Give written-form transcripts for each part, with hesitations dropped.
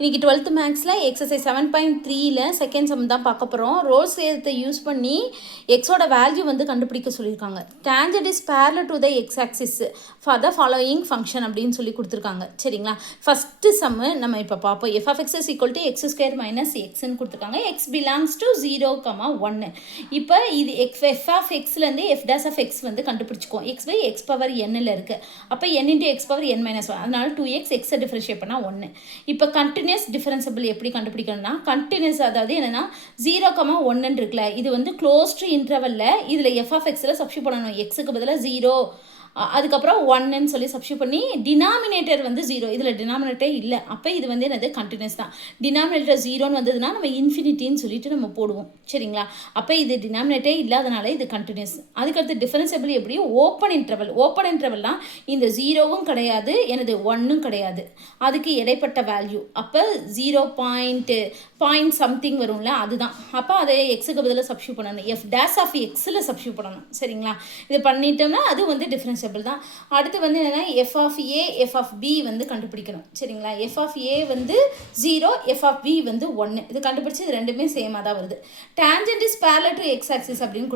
இன்றைக்கி 12th மேக்ஸில் exercise 7.3ல second sum தான் பார்க்க போகிறோம். ரோல்ஸ் தேற்றத்தை யூஸ் பண்ணி எக்ஸோட வேல்யூ வந்து கண்டுபிடிக்க சொல்லியிருக்காங்க. Tangent is parallel to the x axis for the following function அப்படின்னு சொல்லி கொடுத்துருக்காங்க. சரிங்களா? ஃபஸ்ட்டு சம்மு நம்ம இப்போ பார்ப்போம். f of x is equal to x square minus xன்னு கொடுத்துருக்காங்க. x belongs to 0, 1. இப்போ இது f of xலேருந்து f dash of x வந்து கண்டுபிடிச்சிக்குவோம். x by x power nல இருக்குது. அப்போ n into x power n minus 1. அதனால 2x x டிஃபரன்ஷியேட் பண்ணால் 1. இப்போ continuous differentiable எப்படி கண்டுபிடிக்கணும்னா கண்டினியூஸ் அதாவது என்னன்னா 0,1 இருக்குல்ல இது வந்து க்ளோஸ்டு இன்டர்வல்ல இதில் எஃப் ஆஃப் எக்ஸில் சப்ஸ்டியூட் பண்ணணும். எக்ஸுக்கு பதிலாக 0 அதுக்கப்புறம் 1ன்னு சொல்லி சப்ஸ்டியூட் பண்ணி டினாமினேட்டர் வந்து 0 இதில் டினாமினேட்டர் இல்லை. அப்போ இது வந்து என்னது கண்டினியூஸ் தான். டினாமினேட்டர் 0ன்னு வந்ததுன்னா நம்ம இன்ஃபினிட்டின்னு சொல்லிட்டு நம்ம போடுவோம். சரிங்களா? அப்போ இது டினாமினேட்டே இல்லாதனால இது கண்டினியூஸ். அதுக்கடுத்து டிஃபரன்சிபிள் எப்படி ஓப்பன் இன்டர்வல். ஓப்பன் இன்டர்வல்னால் இந்த 0வும் கிடையாது எனது 1ம் கிடையாது. அதுக்கு இடைப்பட்ட வேல்யூ அப்போ 0 பாயிண்ட் சம்திங் வரும்ல அதுதான். அப்போ அதை எக்ஸுக்கு பதிலாக சப்ஸ்டியூட் பண்ணணும். எஃப் டேஷ் ஆஃப் எக்ஸில் சப்ஸ்டியூட் பண்ணணும். சரிங்களா? இது பண்ணிட்டோம்னா அது வந்து டிஃபரன்சிபிள் தான். அடுத்து வந்து என்னென்னா F of A F of B வந்து கண்டுபிடிக்கணும். சரிங்களா? எஃப் ஆஃப் ஏ வந்து 0 எஃப் ஆஃப் பி வந்து 1. இது கண்டுபிடிச்சி இது ரெண்டுமே சேமாக தான் வருது. Tangent is parallel to x axis அப்படின்னு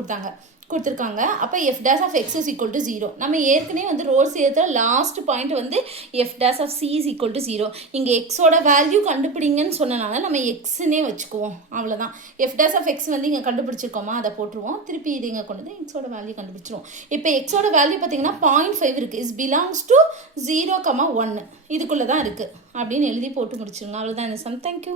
கொடுத்துருக்காங்க. அப்போ F dash of X is equal to 0. நம்ம ஏற்கனவே வந்து ரோல்ஸ் ஏற்ற லாஸ்ட் பாயிண்ட் வந்து F dash of C is equal to 0. இங்கே எக்ஸோட வேல்யூ கண்டுபிடிங்கன்னு சொன்னனால நம்ம எக்ஸ்னே வச்சுக்குவோம். அவ்வளோதான். எஃப் டேஷ் ஆஃப் எக்ஸ் வந்து இங்கே கண்டுபிடிச்சிருக்கோமா அதை போட்டுருவோம். திருப்பி இது இங்கே கொண்டு வந்து எக்ஸோட வேல்யூ கண்டுபிடிச்சிருவோம். இப்போ எக்ஸோட வேல்யூ பார்த்தீங்கன்னா 0.5 இருக்குது. இஸ் பிலாங்ஸ் டு 0, 1 இதுக்குள்ளே தான் இருக்குது அப்படின்னு எழுதி போட்டு முடிச்சிருங்க. அவ்வளோதான் இந்த சம். தேங்க்யூ.